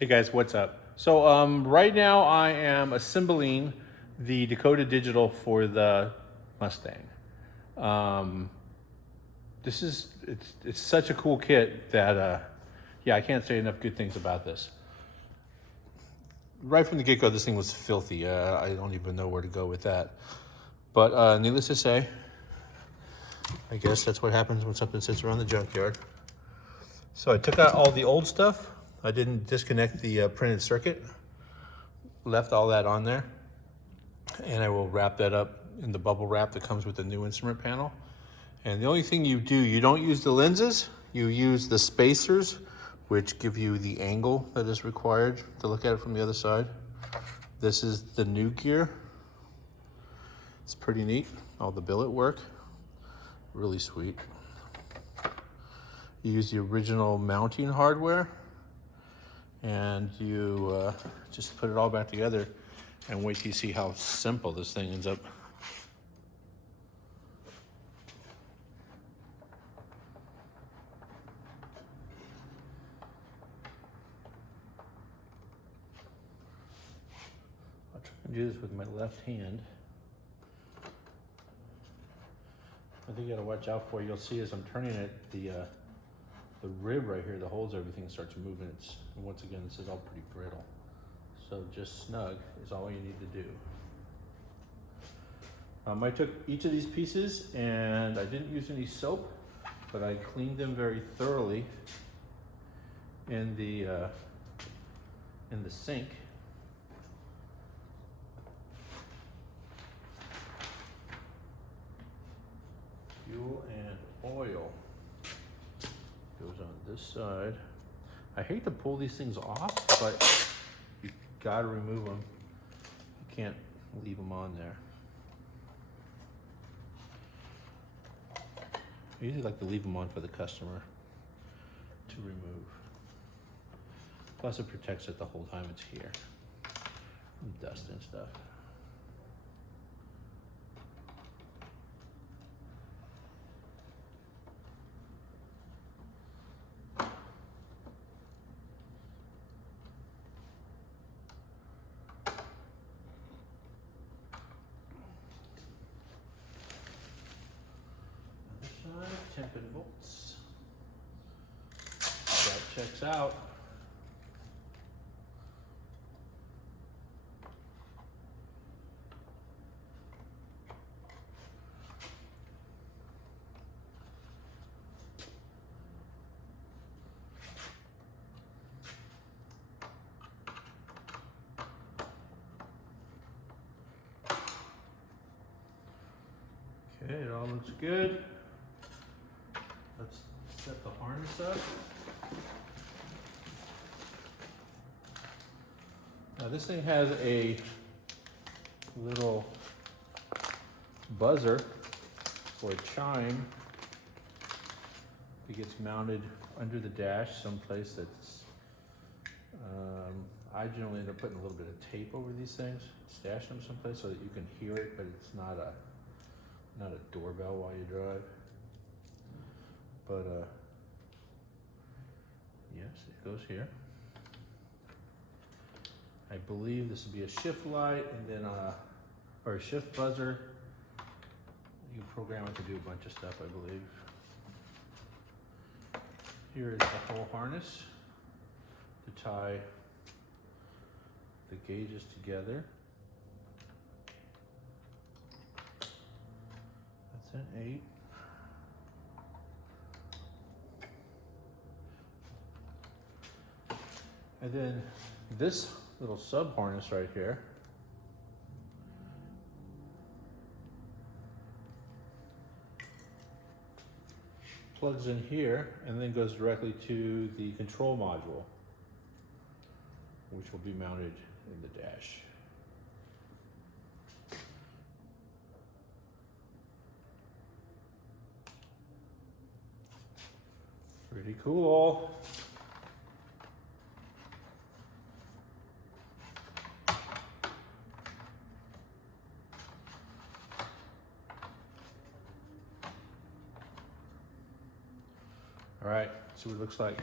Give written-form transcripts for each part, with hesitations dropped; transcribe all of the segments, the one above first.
Hey guys, what's up? So right now I am assembling the Dakota Digital for the Mustang. Um, it's such a cool kit that yeah, I can't say enough good things about this. Right from the get-go, this thing was filthy. I don't even know where to go with that. But needless to say, I guess that's what happens when something sits around the junkyard. So I took out all the old stuff. I didn't disconnect the printed circuit. Left all that on there. And I will wrap that up in the bubble wrap that comes with the new instrument panel. And the only thing you do, you don't use the lenses, you use the spacers, which give you the angle that is required to look at it from the other side. This is the new gear. It's pretty neat, all the billet work, really sweet. You use the original mounting hardware and you just put it all back together and wait till you see how simple this thing ends up. I'll try and do this with my left hand. I think you gotta watch out for, you'll see as I'm turning it, the rib right here, the holes, everything starts moving. And once again, this is all pretty brittle. So just snug is all you need to do. I took each of these pieces and I didn't use any soap, but I cleaned them very thoroughly in the sink. Fuel and oil goes on this side. I hate to pull these things off, but you gotta remove them. You can't leave them on there. I usually like to leave them on for the customer to remove. Plus it protects it the whole time it's here from dust and stuff. Other side, temp and volts. That checks out. Okay, it all looks good. Let's set the harness up. Now this thing has a little buzzer or a chime. It gets mounted under the dash someplace that's, I generally end up putting a little bit of tape over these things, stash them someplace so that you can hear it, but it's not a doorbell while you drive. But yes, it goes here. I believe this would be a shift light and then or a shift buzzer. You can program it to do a bunch of stuff, I believe. Here is the whole harness to tie the gauges together. That's an 8. And then this little sub harness right here plugs in here and then goes directly to the control module, which will be mounted in the dash. Pretty cool. All right, see what it looks like.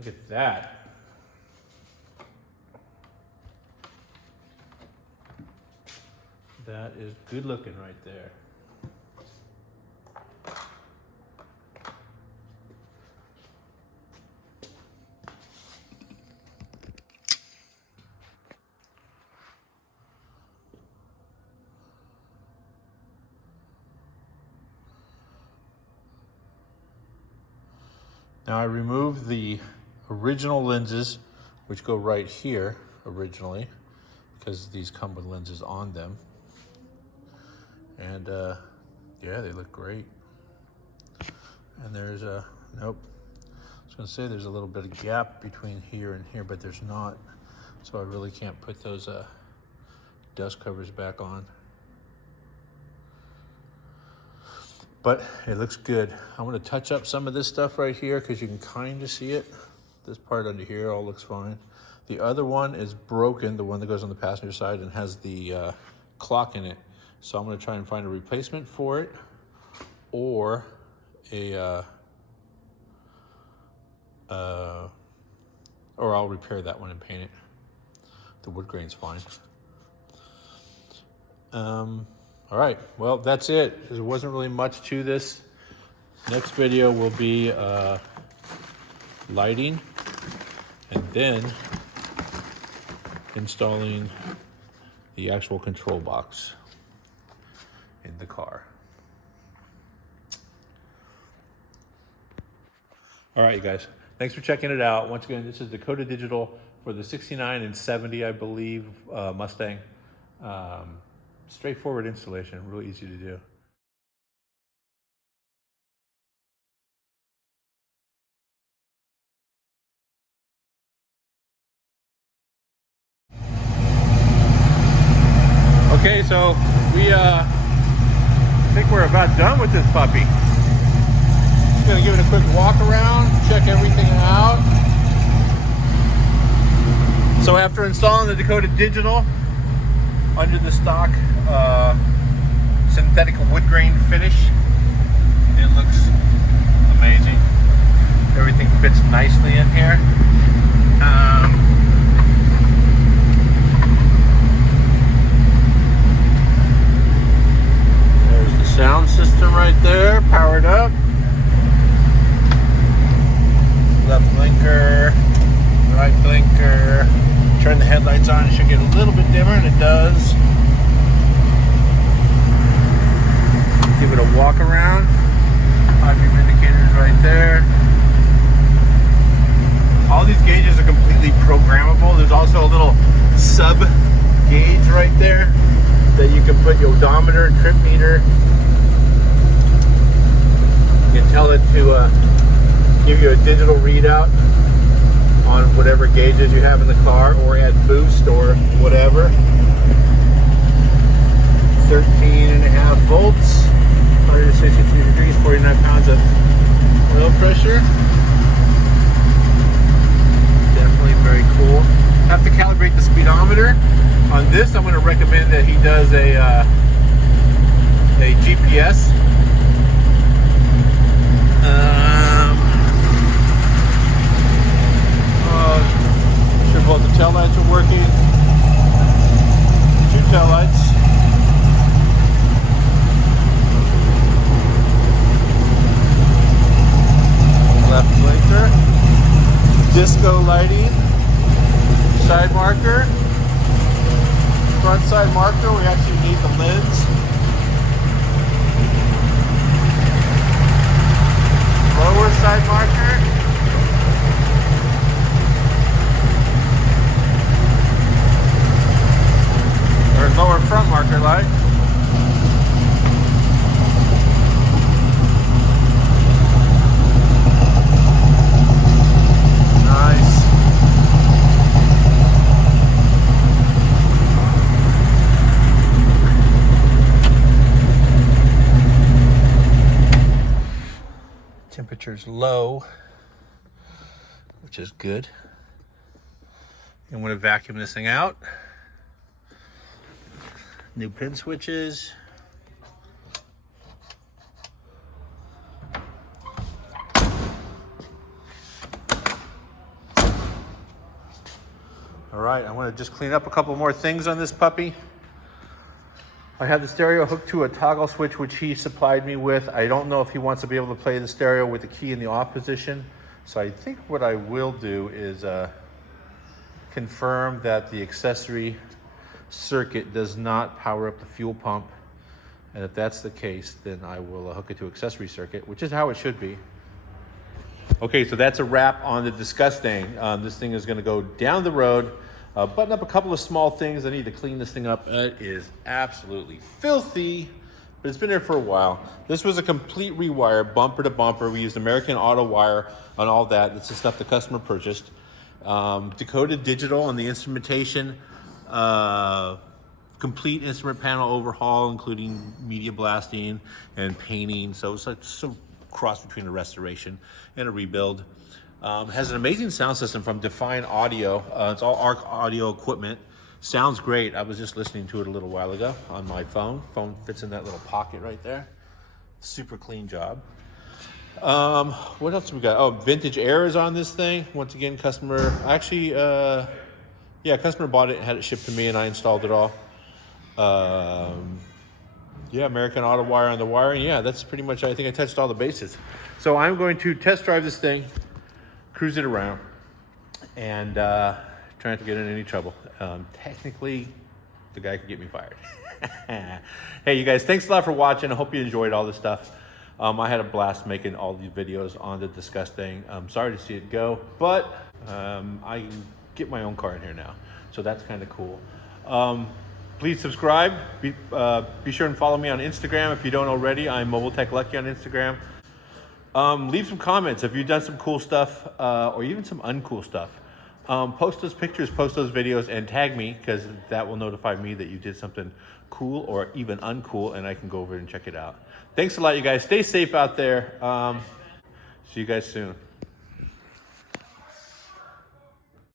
Look at that. That is good looking right there. Now I removed the original lenses, which go right here originally, because these come with lenses on them. And yeah, they look great. And there's a, nope. I was gonna say there's a little bit of gap between here and here, but there's not. So I really can't put those dust covers back on. But it looks good. I'm gonna touch up some of this stuff right here because you can kind of see it. This part under here all looks fine. The other one is broken, the one that goes on the passenger side and has the clock in it. So I'm gonna try and find a replacement for it, or or I'll repair that one and paint it. The wood grain's fine. All right, well, that's it. There wasn't really much to this. Next video will be lighting, and then installing the actual control box in the car. All right, you guys, thanks for checking it out. Once again, this is Dakota Digital for the 69 and 70, I believe, Mustang. Straightforward installation, really easy to do. Okay, so we think we're about done with this puppy. Just gonna give it a quick walk around, check everything out. So after installing the Dakota Digital under the stock synthetic wood grain finish, it looks amazing. Everything fits nicely in here. There's the sound system right there, powered up. Left blinker, right blinker. Turn the headlights on, it should get a little bit dimmer, and it does. Give it a walk around. 5-beam indicators right there. All these gauges are completely programmable. There's also a little sub gauge right there that you can put your odometer, trip meter. You can tell it to give you a digital readout on whatever gauges you have in the car, or add boost or whatever. 13.5 volts, 162 degrees, 49 pounds of oil pressure. Definitely very cool. Have to calibrate the speedometer. On this, I'm going to recommend that he does a GPS. Sure both the tail lights are working. 2 tail lights. Left blinker. Disco lighting. Side marker. Front side marker, we actually need the lens. Lower side marker. Or lower front marker light. Nice. Temperature's low, which is good. I'm going to vacuum this thing out. New pin switches. All right, I want to just clean up a couple more things on this puppy. I have the stereo hooked to a toggle switch, which he supplied me with. I don't know if he wants to be able to play the stereo with the key in the off position. So I think what I will do is confirm that the accessory circuit does not power up the fuel pump. And if that's the case, then I will hook it to accessory circuit, which is how it should be. Okay, so that's a wrap on the Disgusting. This thing is gonna go down the road, button up a couple of small things. I need to clean this thing up. It is absolutely filthy, but it's been there for a while. This was a complete rewire, bumper to bumper. We used American Auto wire on all that. That's the stuff the customer purchased. Dakota Digital on the instrumentation. Complete instrument panel overhaul, including media blasting and painting. So it's like some cross between a restoration and a rebuild. Has an amazing sound system from Define Audio. It's all ARC audio equipment. Sounds great. I was just listening to it a little while ago on my phone. Phone fits in that little pocket right there. Super clean job. What else we got? Oh, vintage air is on this thing. Once again, customer customer bought it and had it shipped to me, and I installed it all. American Auto wire on the wiring. Yeah, that's pretty much, I think I touched all the bases. So I'm going to test drive this thing, cruise it around, and try not to get in any trouble. Technically, the guy could get me fired. Hey, you guys, thanks a lot for watching. I hope you enjoyed all this stuff. I had a blast making all these videos on the Disgusting. I'm sorry to see it go, but I can get my own car in here now, so that's kind of cool. Please subscribe. Be sure and follow me on Instagram if you don't already. I'm Mobile Tech Lucky on Instagram. Leave some comments if you've done some cool stuff or even some uncool stuff. Post those pictures, post those videos, and tag me, because that will notify me that you did something cool or even uncool, and I can go over and check it out. Thanks a lot, you guys. Stay safe out there. See you guys soon.